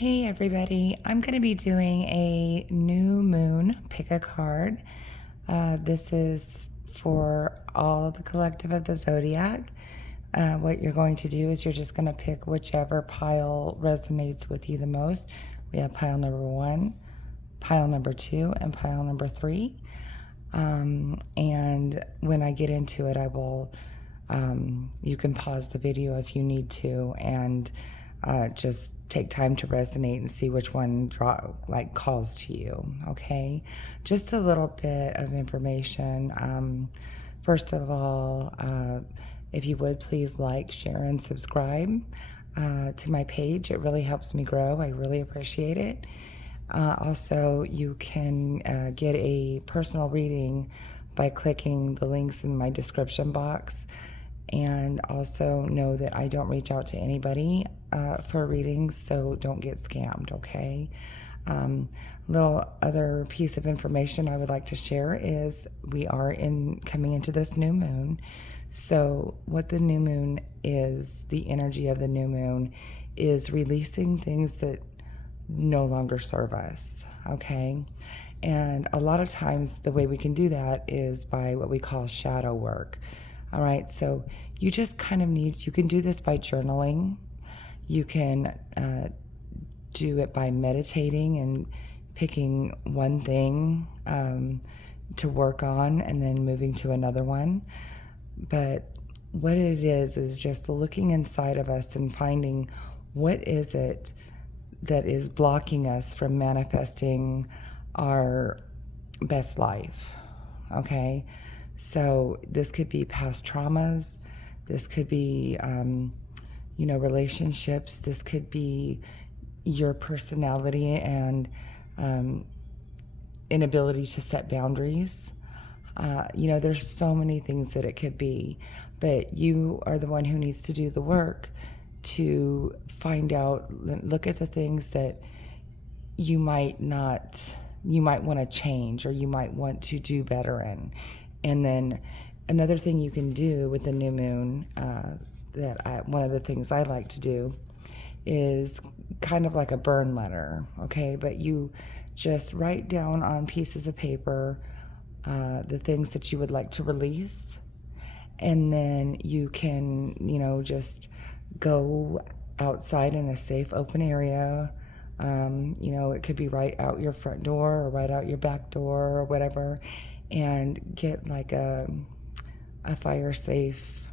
Hey everybody, I'm going to be doing a new moon pick a card. This is for all the collective of the zodiac. What you're going to do is you're just going to pick whichever pile resonates with you the most. We have pile number 1, pile number 2, and pile number 3. And when I get into it, I will, you can pause the video if you need to, and just take time to resonate and see which one calls to you. Okay, just a little bit of information. First of all, if you would please like, share, and subscribe to my page. It really helps me grow. I really appreciate it. Also, you can get a personal reading by clicking the links in my description box. And also know that I don't reach out to anybody for readings, so don't get scammed, okay? Little other piece of information I would like to share is we are coming into this new moon. So what the new moon is, the energy of the new moon is releasing things that no longer serve us, okay? And a lot of times the way we can do that is by what we call shadow work. All right, so you just kind of you can do this by journaling. You can do it by meditating and picking one thing to work on and then moving to another one. But what it is just looking inside of us and finding what is it that is blocking us from manifesting our best life, okay? So this could be past traumas, this could be, relationships, this could be your personality and inability to set boundaries. There's so many things that it could be, but you are the one who needs to do the work to find out, look at the things that you might want to change or you might want to do better in. And then another thing you can do with the new moon, one of the things I like to do is kind of like a burn letter, okay? But you just write down on pieces of paper the things that you would like to release. And then you can, just go outside in a safe, open area. It could be right out your front door or right out your back door or whatever, and get like a fire safe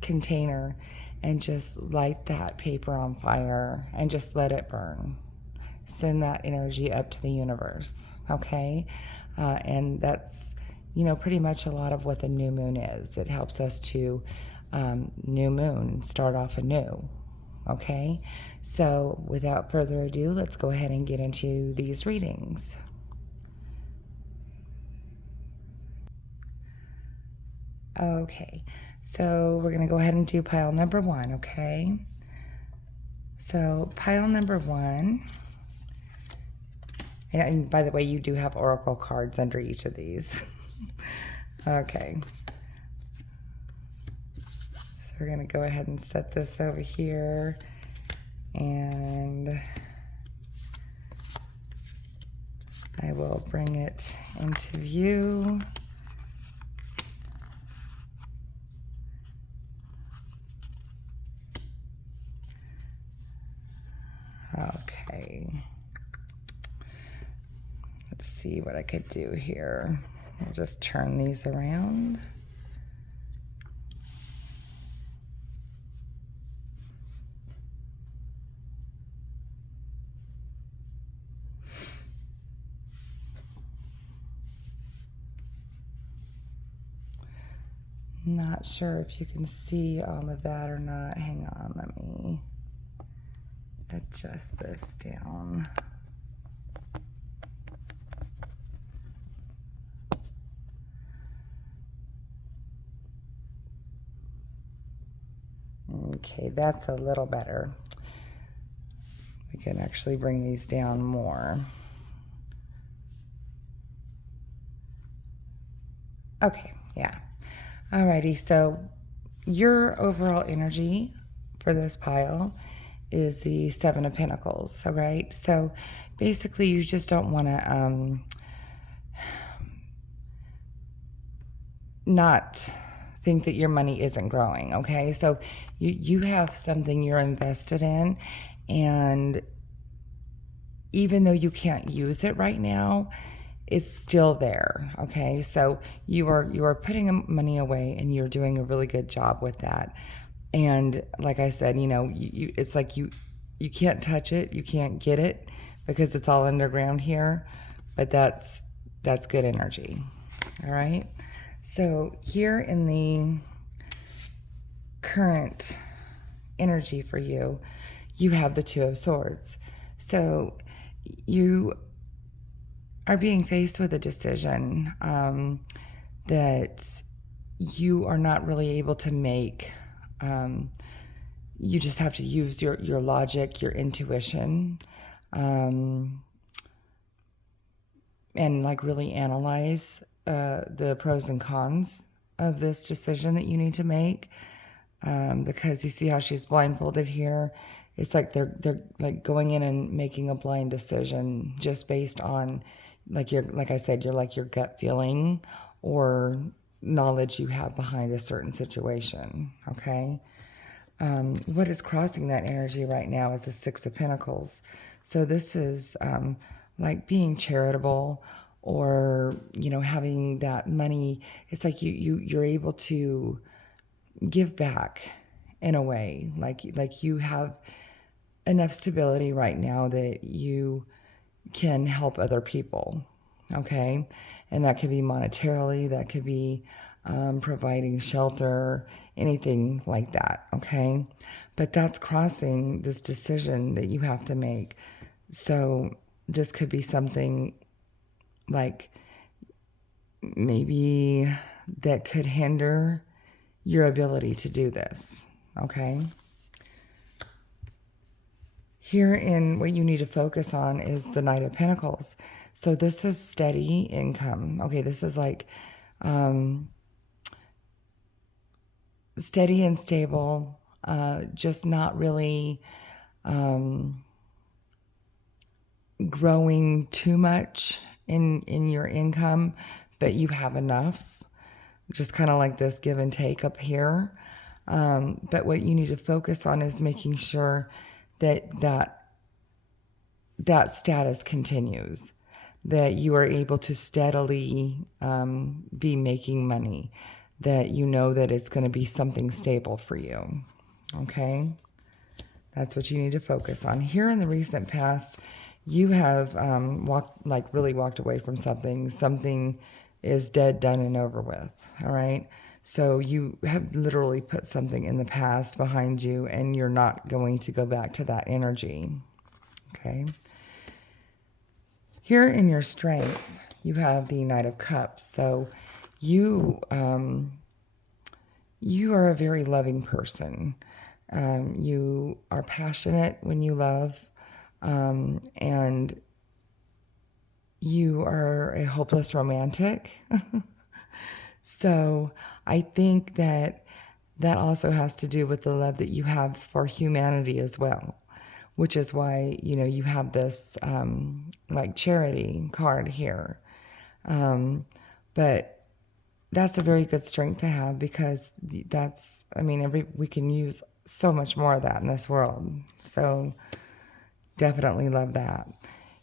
container and just light that paper on fire and just let it burn. Send that energy up to the universe, okay? And that's, pretty much a lot of what the new moon is. It helps us to new moon, start off anew, okay? So without further ado, let's go ahead and get into these readings. Okay, so we're going to go ahead and do pile number 1, okay? So pile number 1, and by the way, you do have oracle cards under each of these. Okay. So we're going to go ahead and set this over here, and I will bring it into view. Okay. Let's see what I could do here. I'll just turn these around. Not sure if you can see all of that or not. Hang on, let me adjust this down. Okay, that's a little better. We can actually bring these down more. Okay, yeah. Alrighty, so your overall energy for this pile is the Seven of Pentacles. All right. So basically, you just don't want to not think that your money isn't growing. Okay. So you have something you're invested in, and even though you can't use it right now, it's still there. Okay. So you are putting money away, and you're doing a really good job with that. And like I said, it's like you can't touch it, you can't get it because it's all underground here, but that's good energy. All right. So here in the current energy for you, you have the Two of Swords. So you are being faced with a decision that you are not really able to make. You just have to use your logic, your intuition, and like really analyze the pros and cons of this decision that you need to make. Because you see how she's blindfolded here. It's like they're like going in and making a blind decision just based on like I said, you're like your gut feeling or knowledge you have behind a certain situation. Okay. What is crossing that energy right now is the Six of Pentacles. So this is like being charitable, or having that money. It's like you're able to give back in a way, like you have enough stability right now that you can help other people. Okay. And that could be monetarily, that could be providing shelter, anything like that. Okay. But that's crossing this decision that you have to make. So this could be something like maybe that could hinder your ability to do this. Okay. Here in what you need to focus on is the Knight of Pentacles. So this is steady income. Okay, this is like steady and stable, just not really growing too much in your income, but you have enough. Just kind of like this give and take up here. But what you need to focus on is making sure that status continues, that you are able to steadily be making money, that you know that it's going to be something stable for you. Okay? That's what you need to focus on. Here in the recent past, you have really walked away from something. Something is dead, done, and over with. All right? So you have literally put something in the past behind you, and you're not going to go back to that energy. Okay? Here in your strength, you have the Knight of Cups. So you are a very loving person. You are passionate when you love, and you are a hopeless romantic. So I think that also has to do with the love that you have for humanity as well, which is why, you have this like charity card here. But that's a very good strength to have, because we can use so much more of that in this world. So definitely love that.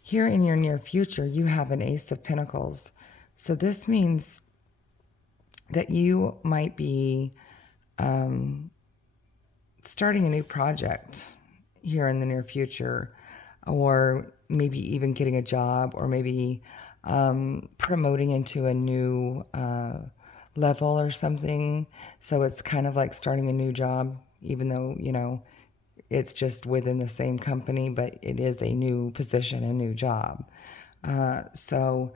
Here in your near future, you have an Ace of Pentacles. So this means that you might be starting a new project here in the near future, or maybe even getting a job, or maybe promoting into a new level or something. So it's kind of like starting a new job, even though, it's just within the same company, but it is a new position, a new job. So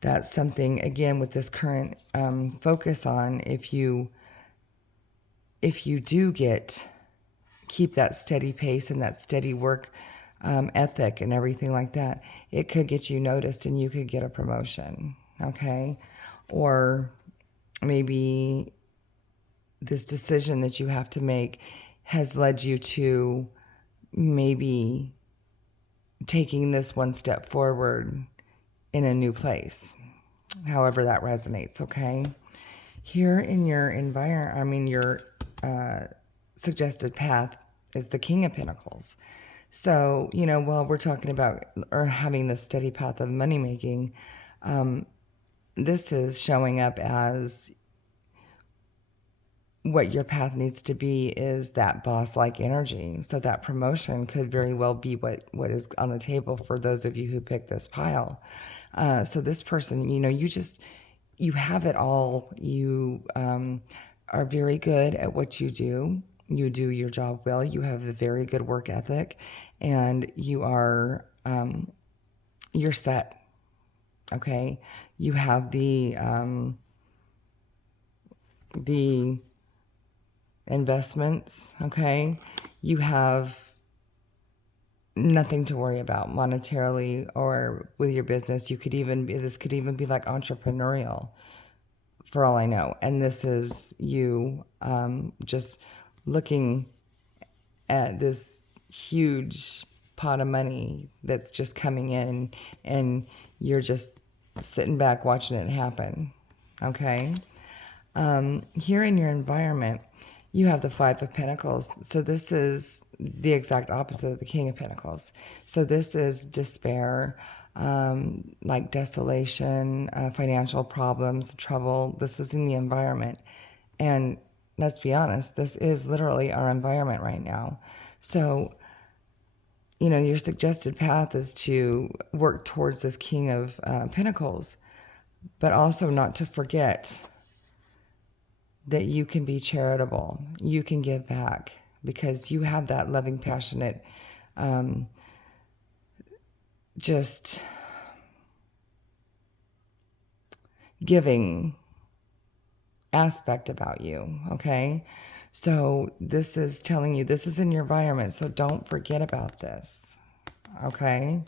that's something, again, with this current focus on, if you do keep that steady pace and that steady work ethic and everything like that, it could get you noticed and you could get a promotion. Okay. Or maybe this decision that you have to make has led you to maybe taking this one step forward in a new place, however that resonates, okay? Here in your environment, your suggested path is the King of Pentacles. So, while we're talking about or having this steady path of money making, this is showing up as what your path needs to be is that boss-like energy. So that promotion could very well be what is on the table for those of you who pick this pile. So this person, you have it all. You are very good at what you do. You do your job well. You have a very good work ethic, and you are you're set. Okay, you have the investments. Okay, you have nothing to worry about monetarily or with your business. This could even be like entrepreneurial, for all I know. And this is you just looking at this huge pot of money that's just coming in, and you're just sitting back watching it happen. Okay. Here in your environment, you have the Five of Pentacles. So this is the exact opposite of the King of Pentacles. So this is despair, like desolation, financial problems, trouble. This is in the environment. And let's be honest, this is literally our environment right now. So, your suggested path is to work towards this King of Pentacles, but also not to forget that you can be charitable, you can give back, because you have that loving, passionate, just giving aspect about you, okay? So this is telling you this is in your environment, so don't forget about this, okay?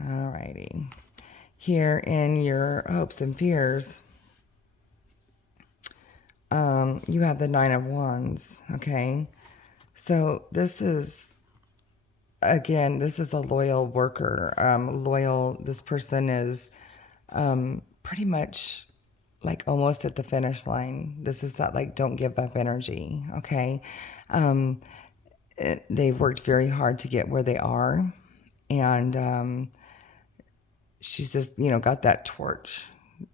Alrighty. Here in your hopes and fears, you have the Nine of Wands, okay? So this is, again, this is a loyal worker. This person is pretty much like almost at the finish line. This is that like don't give up energy, okay? They've worked very hard to get where they are, and she's just, got that torch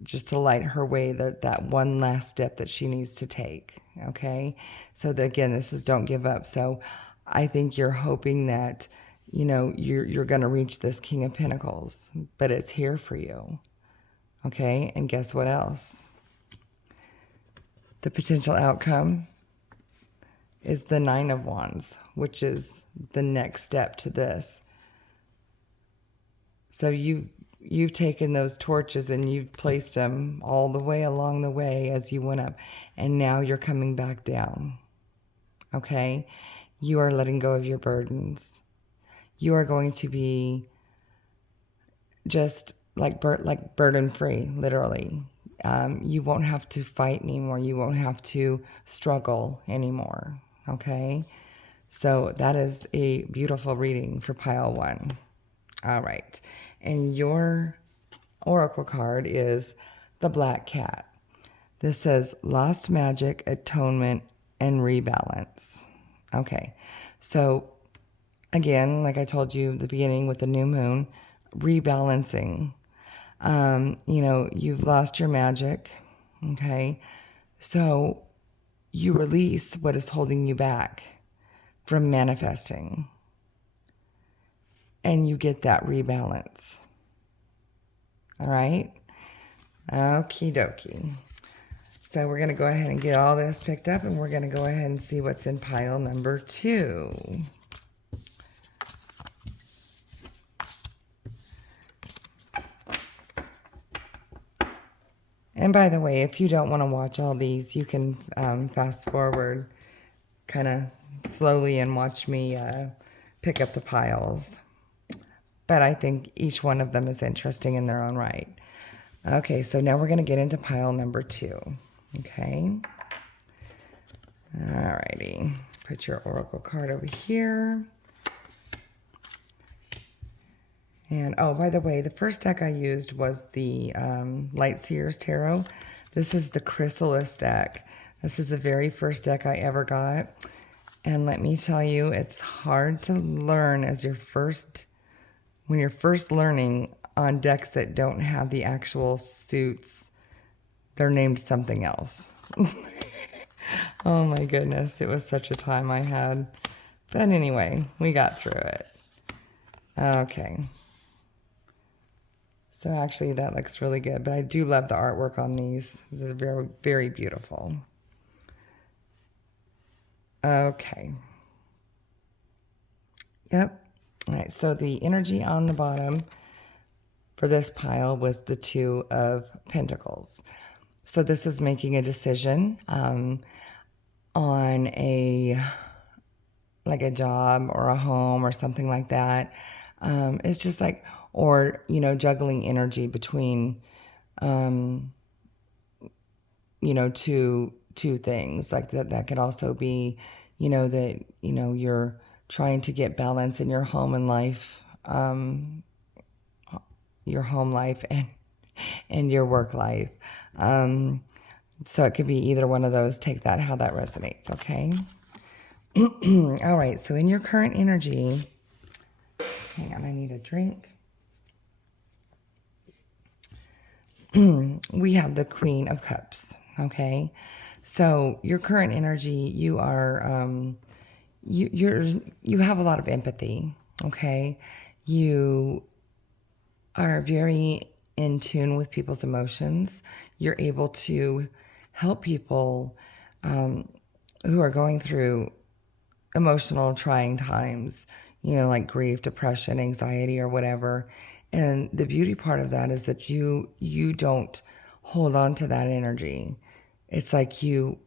just to light her way, that one last step that she needs to take, okay? So again, this is don't give up. So I think you're hoping that, you're going to reach this King of Pentacles, but it's here for you, okay? And guess what else? The potential outcome is the Nine of Wands, which is the next step to this. So you've taken those torches and you've placed them all the way along the way as you went up, and now you're coming back down, okay? You are letting go of your burdens. You are going to be just like burden free, literally. You won't have to fight anymore. You won't have to struggle anymore, okay? So that is a beautiful reading for pile one. All right. And your oracle card is the Black Cat. This says lost magic, atonement, and rebalance. Okay. So again, like I told you at the beginning with the new moon, rebalancing. You've lost your magic. Okay. So you release what is holding you back from manifesting, and you get that rebalance. All right? Okie dokie. So we're going to go ahead and get all this picked up, and we're going to go ahead and see what's in pile number 2. And by the way, if you don't want to watch all these, you can fast forward kind of slowly and watch me pick up the piles. But I think each one of them is interesting in their own right. Okay, so now we're going to get into pile number 2. Okay. Alrighty. Put your oracle card over here. And oh, by the way, the first deck I used was the Light Seers Tarot. This is the Chrysalis deck. This is the very first deck I ever got. And let me tell you, it's hard to learn as when you're first learning on decks that don't have the actual suits. They're named something else. Oh my goodness, it was such a time I had. But anyway, we got through it. Okay. So actually that looks really good, but I do love the artwork on these. This is very, very beautiful. Okay. Yep. All right, so the energy on the bottom for this pile was the Two of Pentacles. So this is making a decision on a job or a home or something like that. It's just like, or, juggling energy between, two things like that. That could also be, that, you're trying to get balance in your home and life, your home life and your work life. So it could be either one of those. Take that how that resonates, okay? All right, so in your current energy, hang on, I need a drink. We have the Queen of Cups, okay? So your current energy, you are, you have a lot of empathy, okay? You are very in tune with people's emotions. You're able to help people who are going through emotional trying times, like grief, depression, anxiety, or whatever. And the beauty part of that is that you don't hold on to that energy. It's like you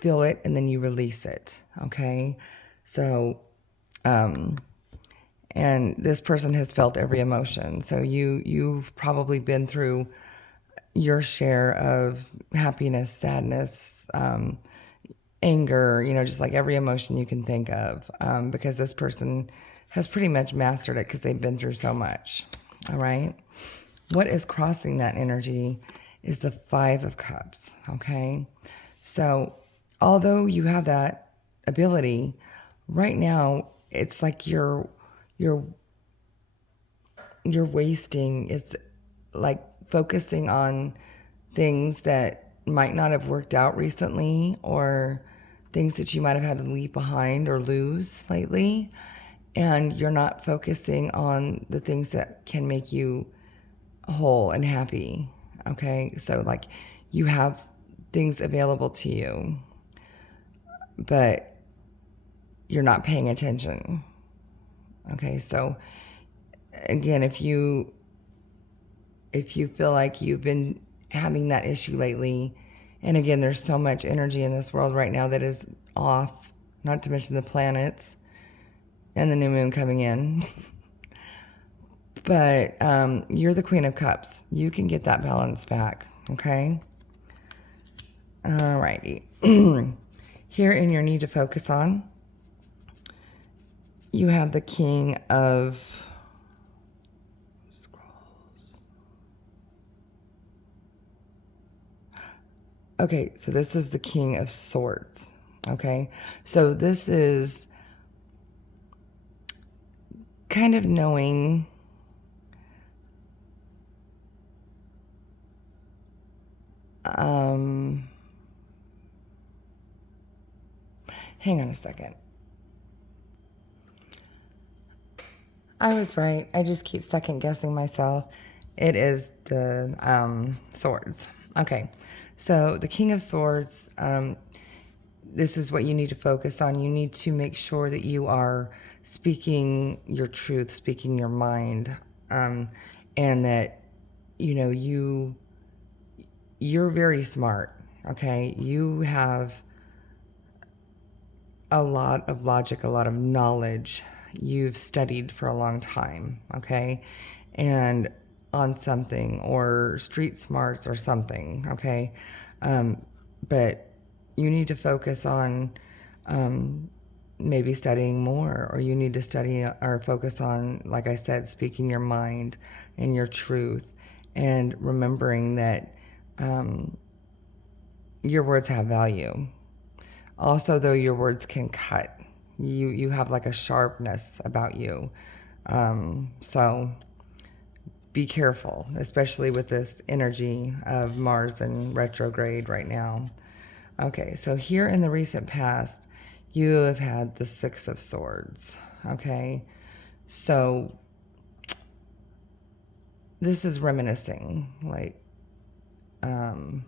feel it and then you release it, okay? So and this person has felt every emotion. So you've probably been through your share of happiness, sadness, anger, just like every emotion you can think of, because this person has pretty much mastered it because they've been through so much. All right. What is crossing that energy is the Five of Cups. Okay. So although you have that ability right now, it's like you're wasting. It's like focusing on things that might not have worked out recently, or things that you might have had to leave behind or lose lately. And you're not focusing on the things that can make you whole and happy. Okay. So like you have things available to you, but you're not paying attention. Okay. So again, if you feel like you've been having that issue lately, and again, there's so much energy in this world right now that is off, not to mention the planets and the new moon coming in. But you're the Queen of Cups. You can get that balance back, okay? All righty. Here in your need to focus on, you have the King of Scrolls. Okay, so this is the King of Swords, okay? So this is kind of knowing hang on a second. I was right. I just keep second guessing myself. It is the swords. Okay. So the King of Swords, this is what you need to focus on. You need to make sure that you are speaking your truth, speaking your mind, and that, you're very smart, okay? You have a lot of logic, a lot of knowledge. You've studied for a long time, okay? And on something, or street smarts or something, okay? But you need to focus on maybe studying more, or you need to study or focus on, like I said, speaking your mind and your truth, and remembering that your words have value. Also, though, your words can cut. You have like a sharpness about you. So be careful, especially with this energy of Mars in retrograde right now. Okay, so here in the recent past, you have had the Six of Swords. Okay, so this is reminiscing, like, no.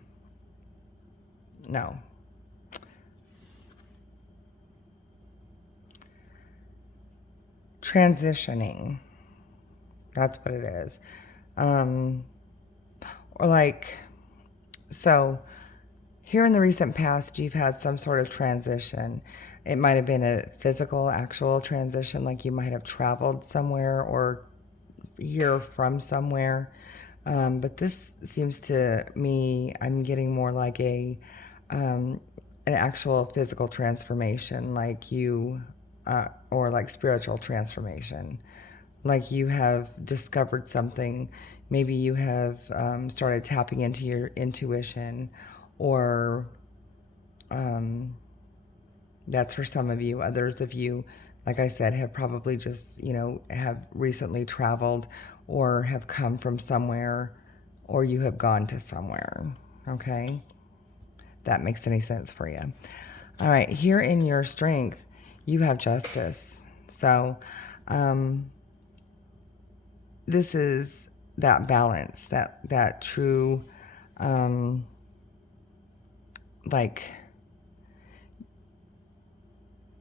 Transitioning. That's what it is. Or like, so here in the recent past, you've had some sort of transition. It might have been a physical, actual transition, like you might have traveled somewhere or here from somewhere. But this seems to me, I'm getting more like an actual physical transformation, like you, or like spiritual transformation. Like you have discovered something. Maybe you have started tapping into your intuition, or that's for some of you. Others of you, like I said, have probably just, have recently traveled or have come from somewhere, or you have gone to somewhere. Okay? That makes any sense for you. All right, here in your strength, you have justice. So, this is that balance, that true, like,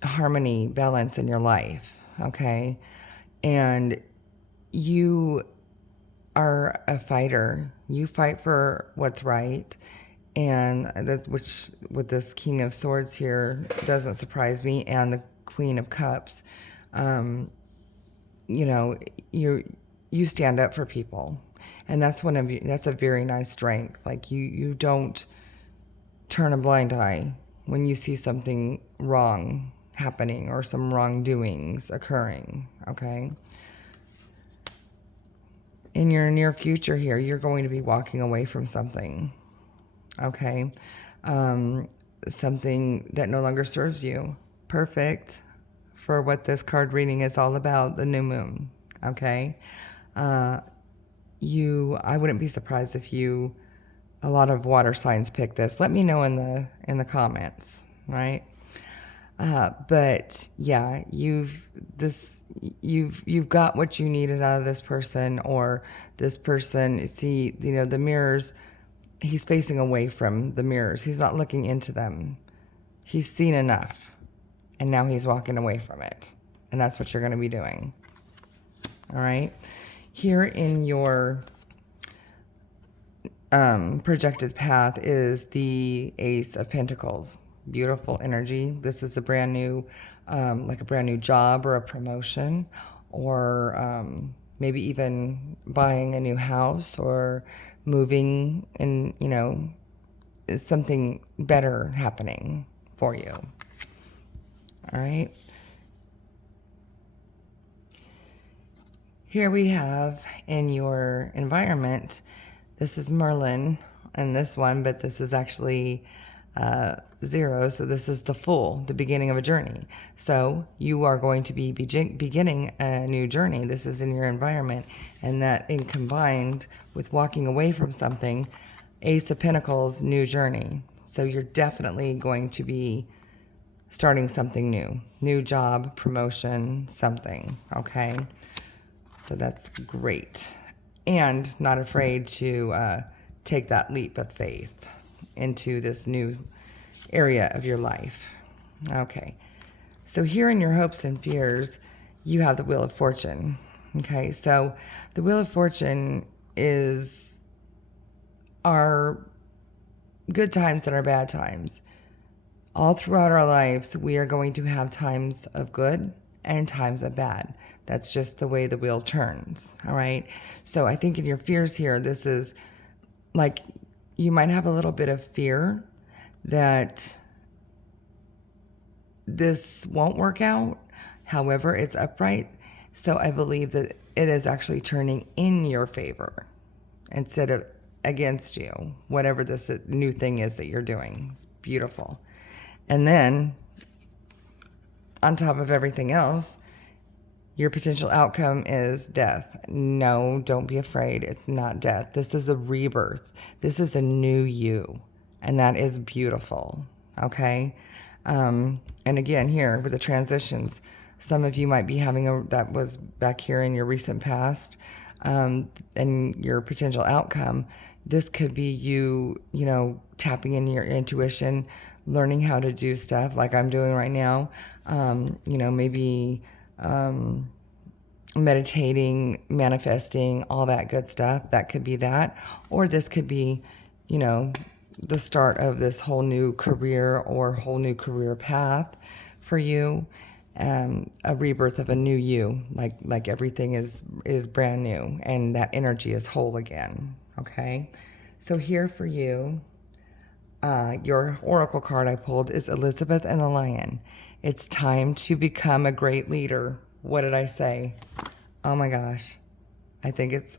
harmony, balance in your life, okay? And you are a fighter. You fight for what's right. And that, which with this King of Swords here doesn't surprise me, and the Queen of Cups, you know, you stand up for people. And that's one of you, that's a very nice strength. Like you don't turn a blind eye when you see something wrong happening or some wrongdoings occurring, okay? In your near future here, you're going to be walking away from something, okay? Something that no longer serves you. Perfect for what this card reading is all about, the new moon, okay? I wouldn't be surprised if a lot of water signs pick this. Let me know in the comments, right? But yeah, you've got what you needed out of this person, or this person. See, the mirrors. He's facing away from the mirrors. He's not looking into them. He's seen enough, and now he's walking away from it. And that's what you're going to be doing. All right. Here in your projected path is the Ace of Pentacles. Beautiful energy. This is a brand new, like a brand new job or a promotion, or maybe even buying a new house or moving, and something better happening for you. All right. Here we have in your environment, this is Merlin in this one, but this is actually 0. So this is the Fool, the beginning of a journey. So you are going to be beginning a new journey. This is in your environment, and that in combined with walking away from something, Ace of Pentacles, new journey. So you're definitely going to be starting something new job, promotion, something, okay? So that's great. And not afraid to take that leap of faith into this new area of your life. Okay. So here in your hopes and fears, you have the Wheel of Fortune. Okay. So the Wheel of Fortune is our good times and our bad times. All throughout our lives, we are going to have times of good and times of bad. That's just the way the wheel turns, all right? So I think in your fears here, this is like you might have a little bit of fear that this won't work out. However, it's upright. So I believe that it is actually turning in your favor instead of against you, whatever this new thing is that you're doing. It's beautiful. And then, on top of everything else, your potential outcome is death. No, don't be afraid. It's not death. This is a rebirth. This is a new you. And that is beautiful. Okay? And again, here with the transitions, some of you might be having that was back here in your recent past, and your potential outcome. This could be you, tapping into your intuition, learning how to do stuff like I'm doing right now. Maybe meditating, manifesting, all that good stuff. That could be that. Or this could be, the start of this whole new career or whole new career path for you. A rebirth of a new you, like everything is brand new and that energy is whole again. Okay, so here for you, your oracle card I pulled is Elizabeth and the Lion. It's time to become a great leader. What did I say? Oh my gosh, I think that's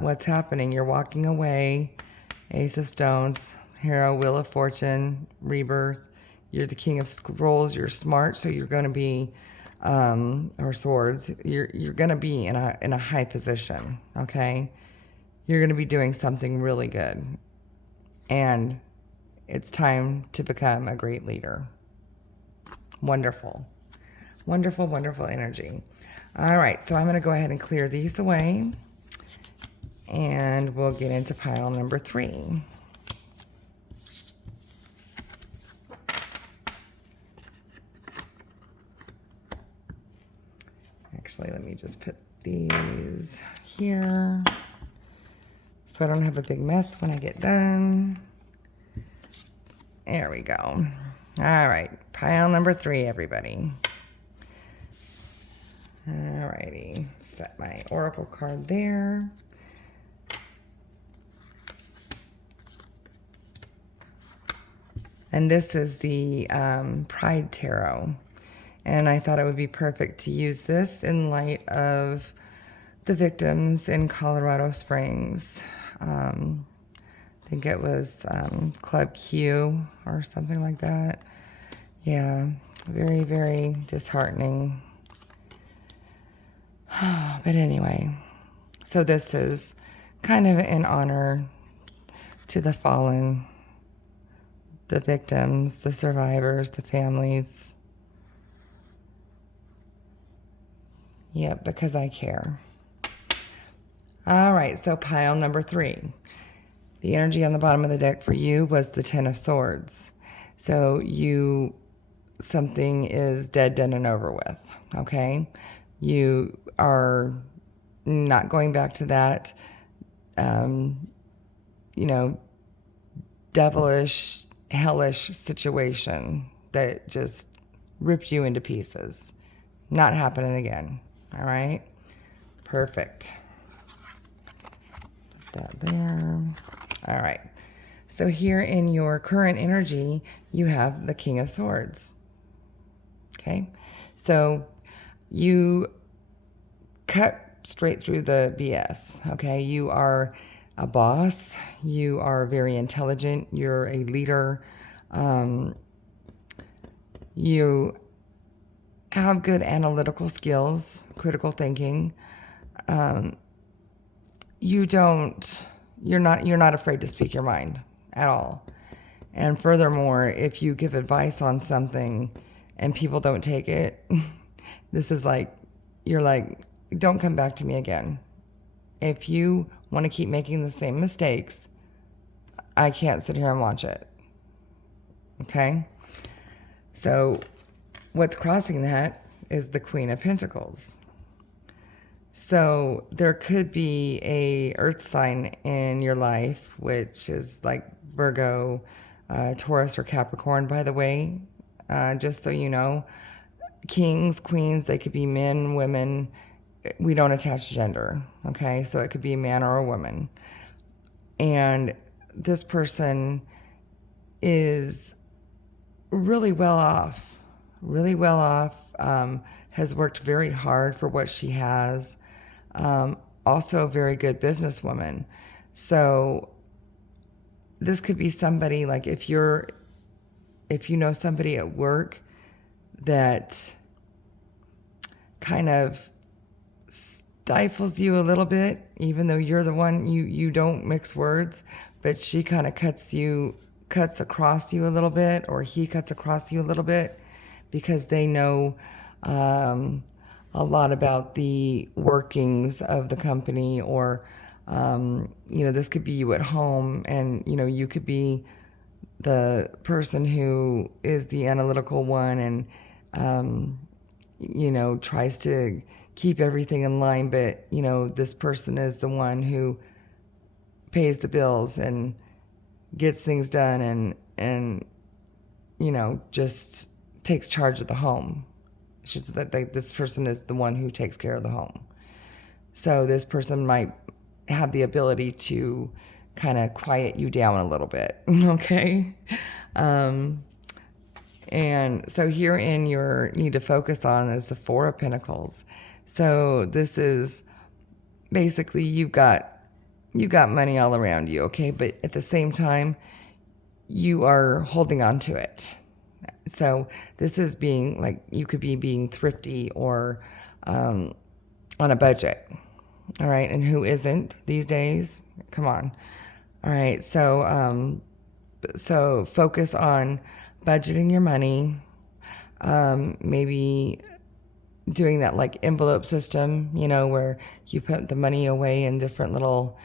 what's happening. You're walking away. Ace of Stones, Hero, Wheel of Fortune, Rebirth. You're the King of Scrolls. You're smart, so you're going to be, or Swords. You're going to be in a high position. Okay, you're going to be doing something really good, and it's time to become a great leader. Wonderful, wonderful, wonderful energy. All right, so I'm going to go ahead and clear these away. And we'll get into pile number 3. Actually, let me just put these here so I don't have a big mess when I get done. There we go. All right, pile number 3, everybody. All righty, set my oracle card there. And this is the Pride Tarot. And I thought it would be perfect to use this in light of the victims in Colorado Springs. I think it was Club Q or something like that. Yeah, very, very disheartening. But anyway, so this is kind of in honor to the fallen, the victims, the survivors, the families. Yep, because I care. All right, so pile number 3. The energy on the bottom of the deck for you was the Ten of Swords. So something is dead and over with, okay? You are not going back to that, devilish, hellish situation that just ripped you into pieces. Not happening again. All right? Perfect. Put that there. All right. So here in your current energy, you have the King of Swords. Okay? So you cut straight through the BS. Okay? You are a boss. You are very intelligent. You're a leader. You have good analytical skills, critical thinking. You're not afraid to speak your mind at all. And furthermore, if you give advice on something and people don't take it, this is you're like, don't come back to me again. If you want to keep making the same mistakes, I can't sit here and watch it. Okay? So what's crossing that is the Queen of Pentacles. So there could be a earth sign in your life, which is like Virgo, Taurus, or Capricorn, by the way, just so you know. Kings, queens, they could be men, women. We don't attach gender, okay? So it could be a man or a woman. And this person is really well off, has worked very hard for what she has. Also a very good businesswoman. So this could be somebody, like if you know somebody at work that kind of stifles you a little bit, even though you're the one, you don't mix words, but she kind of cuts across you a little bit, or he cuts across you a little bit, because they know a lot about the workings of the company. Or this could be you at home, and you could be the person who is the analytical one, and tries to keep everything in line, but this person is the one who pays the bills and gets things done, and just takes charge of the home. It's just that this person is the one who takes care of the home. So this person might have the ability to kind of quiet you down a little bit. Okay. And so herein you need to focus on is the Four of Pentacles. So this is basically you've got money all around you, okay? But at the same time, you are holding on to it. So this is being like, you could be being thrifty or on a budget. All right. And who isn't these days? Come on. All right. So focus on budgeting your money. Maybe doing that like envelope system, where you put the money away in different little,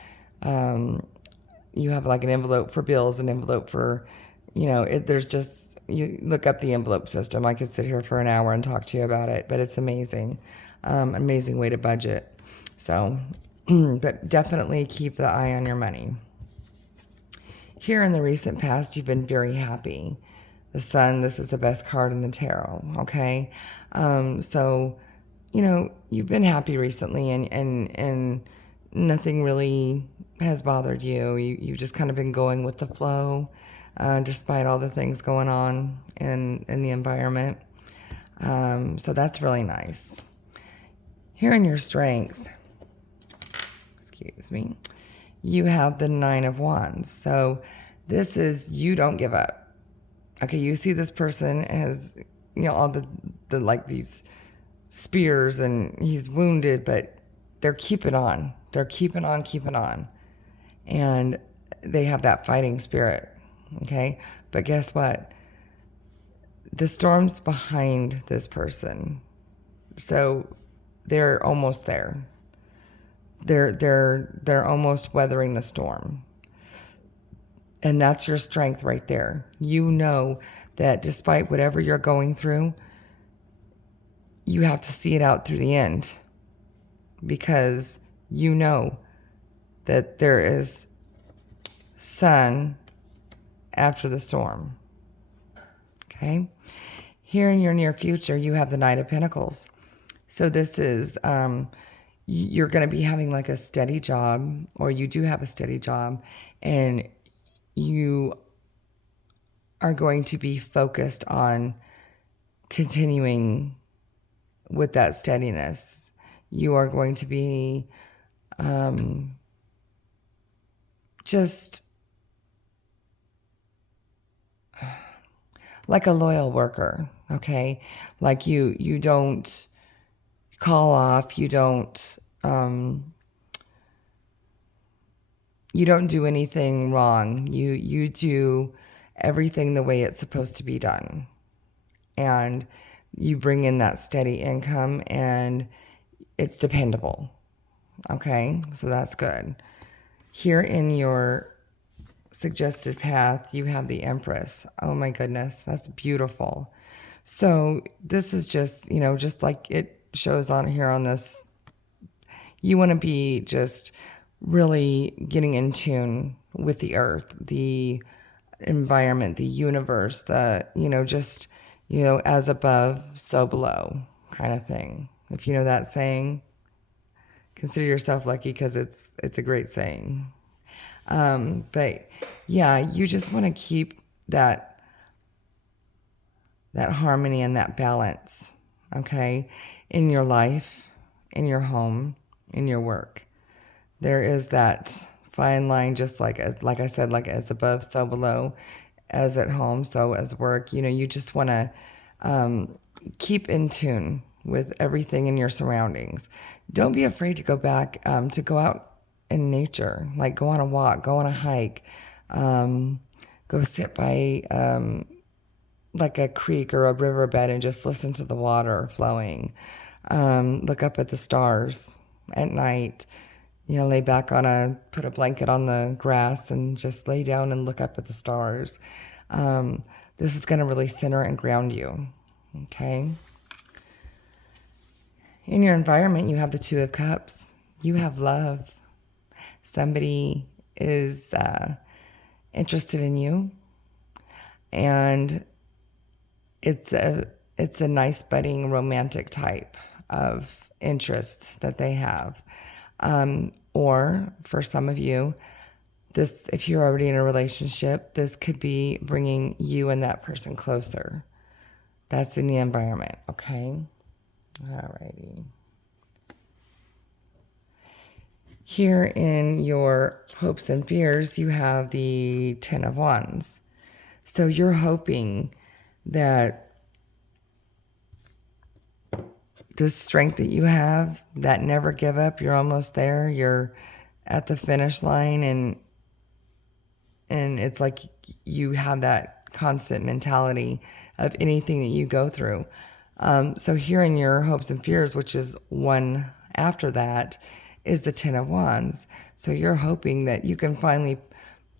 you have like an envelope for bills, an envelope for, there's just, you look up the envelope system. I could sit here for an hour and talk to you about it, but it's amazing. Amazing way to budget. So, but definitely keep the eye on your money. Here in the recent past, you've been very happy. The Sun, this is the best card in the tarot, okay? So, you've been happy recently, and nothing really has bothered you. You've just kind of been going with the flow, despite all the things going on in the environment. So that's really nice. Here in your strength, excuse me, you have the Nine of Wands. So this is, you don't give up. Okay, you see this person has, all the like these spears, and he's wounded, but they're keeping on. They're keeping on. And they have that fighting spirit, okay? But guess what? The storm's behind this person. So they're almost there. They're almost weathering the storm. And that's your strength right there. You know that despite whatever you're going through, you have to see it out through the end, because you know that there is sun after the storm. Okay? Here in your near future, you have the Knight of Pentacles. So this is, you're going to be having like a steady job, or you do have a steady job, and you are going to be focused on continuing with that steadiness. You are going to be just like a loyal worker, okay? Like you don't call off, you don't do anything wrong. You do everything the way it's supposed to be done. And you bring in that steady income, and it's dependable. Okay? So that's good. Here in your suggested path, you have the Empress. Oh my goodness, that's beautiful. So this is just, just like it shows on here on this, you want to be just really getting in tune with the earth, the environment, the universe, just, as above, so below kind of thing. If you know that saying, consider yourself lucky, because it's a great saying. But yeah, you just want to keep that harmony and that balance, okay, in your life, in your home, in your work. There is that fine line, just like I said, like as above, so below, as at home, so as work. You just want to keep in tune with everything in your surroundings. Don't be afraid to go back, to go out in nature, like go on a walk, go on a hike, go sit by like a creek or a riverbed and just listen to the water flowing. Look up at the stars at night. Lay back put a blanket on the grass and just lay down and look up at the stars. This is going to really center and ground you. Okay. In your environment, you have the Two of Cups. You have love. Somebody is interested in you, and it's a nice budding romantic type of interest that they have. Or for some of you, if you're already in a relationship, this could be bringing you and that person closer. That's in the environment, okay? Alrighty. Here in your hopes and fears, you have the Ten of Wands. So you're hoping that this strength that you have, that never give up, you're almost there, you're at the finish line, and it's like you have that constant mentality of anything that you go through. So here in your hopes and fears, which is one after that, is the Ten of Wands. So you're hoping that you can finally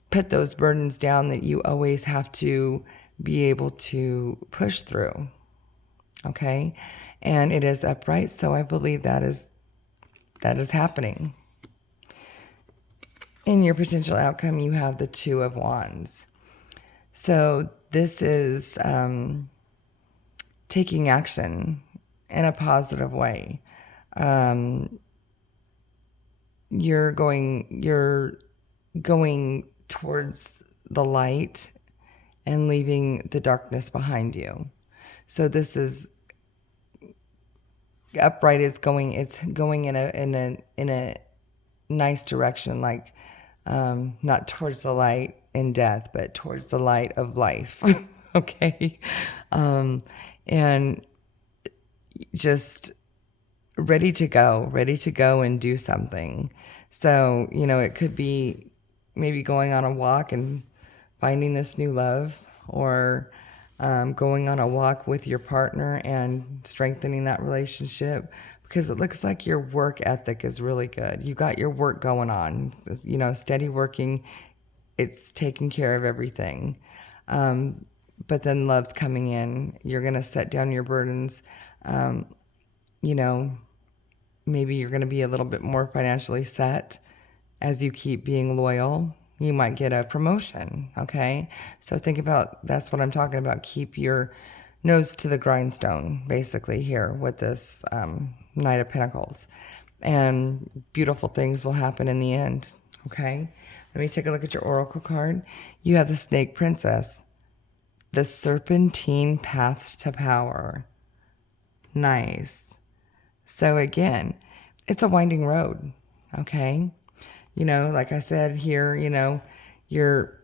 put those burdens down that you always have to be able to push through. Okay? And it is upright, so I believe that is happening. In your potential outcome, you have the Two of Wands. So this is taking action in a positive way. You're going towards the light and leaving the darkness behind you. So this is upright. It's going in a nice direction, like not towards the light in death, but towards the light of life. Okay, and just ready to go and do something. So, it could be maybe going on a walk and finding this new love, or going on a walk with your partner and strengthening that relationship, because it looks like your work ethic is really good. You got your work going on, steady working. It's taking care of everything. But then love's coming in. You're going to set down your burdens. Maybe you're going to be a little bit more financially set as you keep being loyal. You might get a promotion, okay? So think about, that's what I'm talking about. Keep your nose to the grindstone, basically, here with this Knight of Pentacles. And beautiful things will happen in the end, okay? Let me take a look at your oracle card. You have the Snake Princess, the Serpentine Path to Power. Nice. So again, it's a winding road, okay? Like I said here, you're,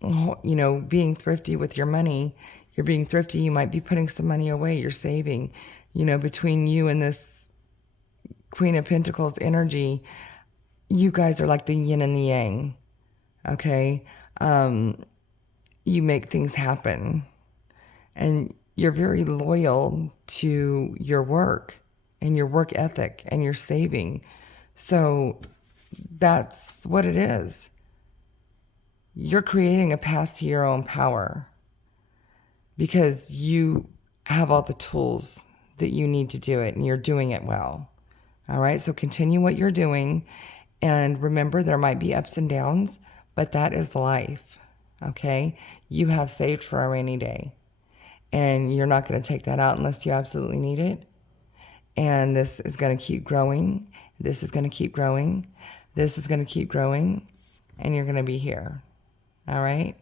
being thrifty with your money. You're being thrifty. You might be putting some money away. You're saving, between you and this Queen of Pentacles energy. You guys are like the yin and the yang, okay? You make things happen, and you're very loyal to your work and your work ethic and your saving. So that's what it is. You're creating a path to your own power because you have all the tools that you need to do it, and you're doing it well. All right, so continue what you're doing, and remember, there might be ups and downs, but that is life, okay? You have saved for a rainy day, and you're not going to take that out unless you absolutely need it. And this is going to keep growing. This is going to keep growing. This is going to keep growing, and you're going to be here. All right?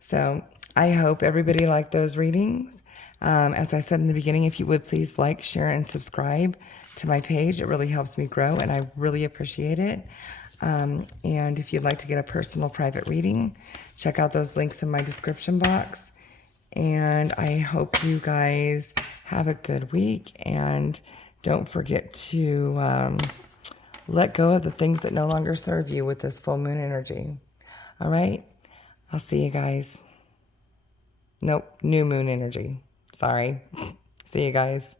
So I hope everybody liked those readings. As I said in the beginning, if you would please like, share, and subscribe to my page. It really helps me grow, and I really appreciate it. And if you'd like to get a personal private reading, check out those links in my description box. And I hope you guys have a good week. And don't forget to let go of the things that no longer serve you with this full moon energy. All right? I'll see you guys. Nope, new moon energy. Sorry. See you guys.